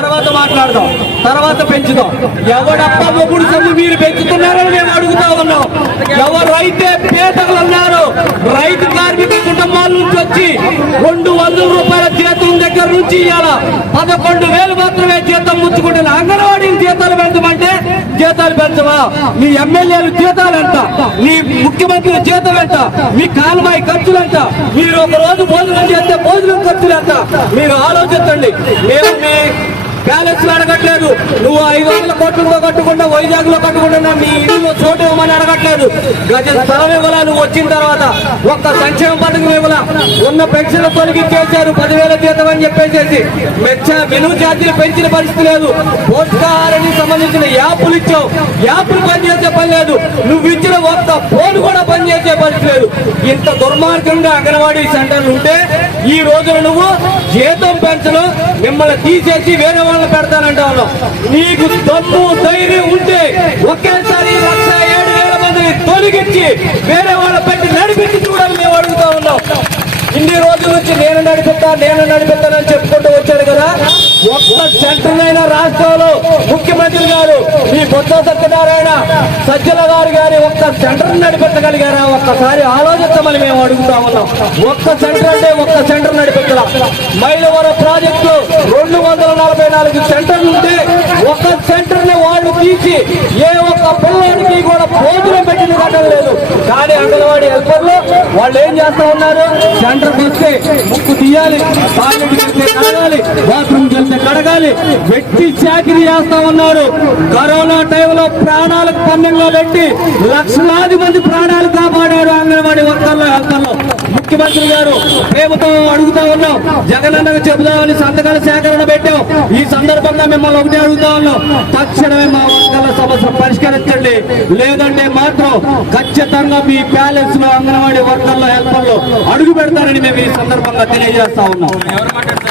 తర్వాత మాట్లాడదాం, తర్వాత పెంచుదాం. ఎవడప్ప మొగుడు సొమ్ము మీరు పెంచుతున్నారని మేము అడుగుతా ఉన్నాం. ఎవరైతే పేదలు అన్నారో రైతు కార్మిక కుటుంబాల నుంచి వచ్చి 200 రూపాయల జీతం దగ్గర నుంచి ఇవాళ 11,000 మాత్రమే జీతం ముచ్చుకుంటున్న అంగన్వాడీ జీతాలు పెంచమంటే జీతాలు పెంచవా? మీ ఎమ్మెల్యేలు జీతాలు ఎంత? మీ ముఖ్యమంత్రి జీతం ఎంత? మీ కాలువాయి ఖర్చులు ఎంత? మీరు ఒక రోజు భోజనం చేస్తే భోజనం ఖర్చులు ఎంత? మీరు ఆలోచించండి. మేము మీ ప్యాలెస్ లో అడగట్లేదు, నువ్వు 500 కోట్లతో కట్టుకుంటా వైజాగ్ లో కట్టుకుంటున్నా మీ ఇంట్లో చోటు ఇవ్వమని అడగట్లేదు. గజ స్థలం ఇవ్వాలా? నువ్వు వచ్చిన తర్వాత ఒక్క సంక్షేమ పథకం ఇవ్వాలా? ఉన్న పెన్షన్ తొలగించేశారు, 10,000 జీతం అని చెప్పేసేసి మెను ఛార్జీలు పెంచిన పరిస్థితి లేదు. పోషకాహారానికి సంబంధించిన యాప్లు ఇచ్చావు, యాప్లు పనిచేసే పని లేదు. నువ్వు ఇచ్చిన ఒక్క ఫోన్ కూడా పనిచేసే పరిస్థితి లేదు. ఇంత దుర్మార్గంగా అంగన్వాడీ సెంటర్లు ఉంటే ఈ రోజున నువ్వు జీతం పెంచను, మిమ్మల్ని తీసేసి వేరే వాళ్ళని పెడతానంటా ఉన్నావు. నీకు దమ్ము ధైర్యం ఉంటే ఒకేసారి 1,07,000 మందిని తొలగించి వేరే వాళ్ళ పెట్టి నడిపించి చూడాలని మేము అడుగుతా ఉన్నాం. ఇన్ని రోజుల నుంచి నేను నడిపిస్తానని చెప్పుకుంటూ వచ్చాడు కదా. ఒక్క సెంటర్ అయిన రాష్ట్రంలో ముఖ్యమంత్రి గారు మీ బొత్స సత్యనారాయణ సజ్జల గారు ఒక్క సెంటర్ నడిపించగలిగారా? ఒక్కసారి ఆలోచించమని మేము అడుగుతా ఉన్నాం. ఒక్క సెంటర్ అంటే ఒక్క సెంటర్ నడిపించాల. మైలవరం ప్రాజెక్టు 244 సెంటర్లు ఉంటే ఒక్క సెంటర్ ని వాళ్ళు తీసి ఏ ఒక్క పిల్లవాడికి కూడా భోజనం పెట్టిన కట్టం లేదు. కానీ అంగన్వాడీ హెల్పర్లు వాళ్ళు ఏం చేస్తా ఉన్నారు? సెంటర్కి వస్తే ముక్కు తీయాలి, టాయిలెట్కి వెళ్తే కడగాలి, బాత్రూమ్కి వెళ్తే కడగాలి, వ్యక్తి చాకిరీ చేస్తా ఉన్నారు. కరోనా టైంలో ప్రాణాలకు పన్నెండులో పెట్టి లక్షలాది మంది ప్రాణాలు కాపాడారు అంగన్వాడీ వర్కర్లు, హెల్పర్లు. ముఖ్యమంత్రి గారు ప్రేమతో అడుగుతా ఉన్నాం, జగనన్నకు చెబుదామని సంతకాల సేకరణ పెట్టాం. ఈ సందర్భంగా మిమ్మల్ని ఒకటే అడుగుతా ఉన్నాం, తక్షణమే మా వర్గాల సమస్య పరిష్కరించండి, లేదంటే మాత్రం ఖచ్చితంగా మీ ప్యాలెస్ లో అంగన్వాడీ వర్కర్లు, హెల్పర్లు అడుగు పెడతారని మేము ఈ సందర్భంగా తెలియజేస్తా ఉన్నాం.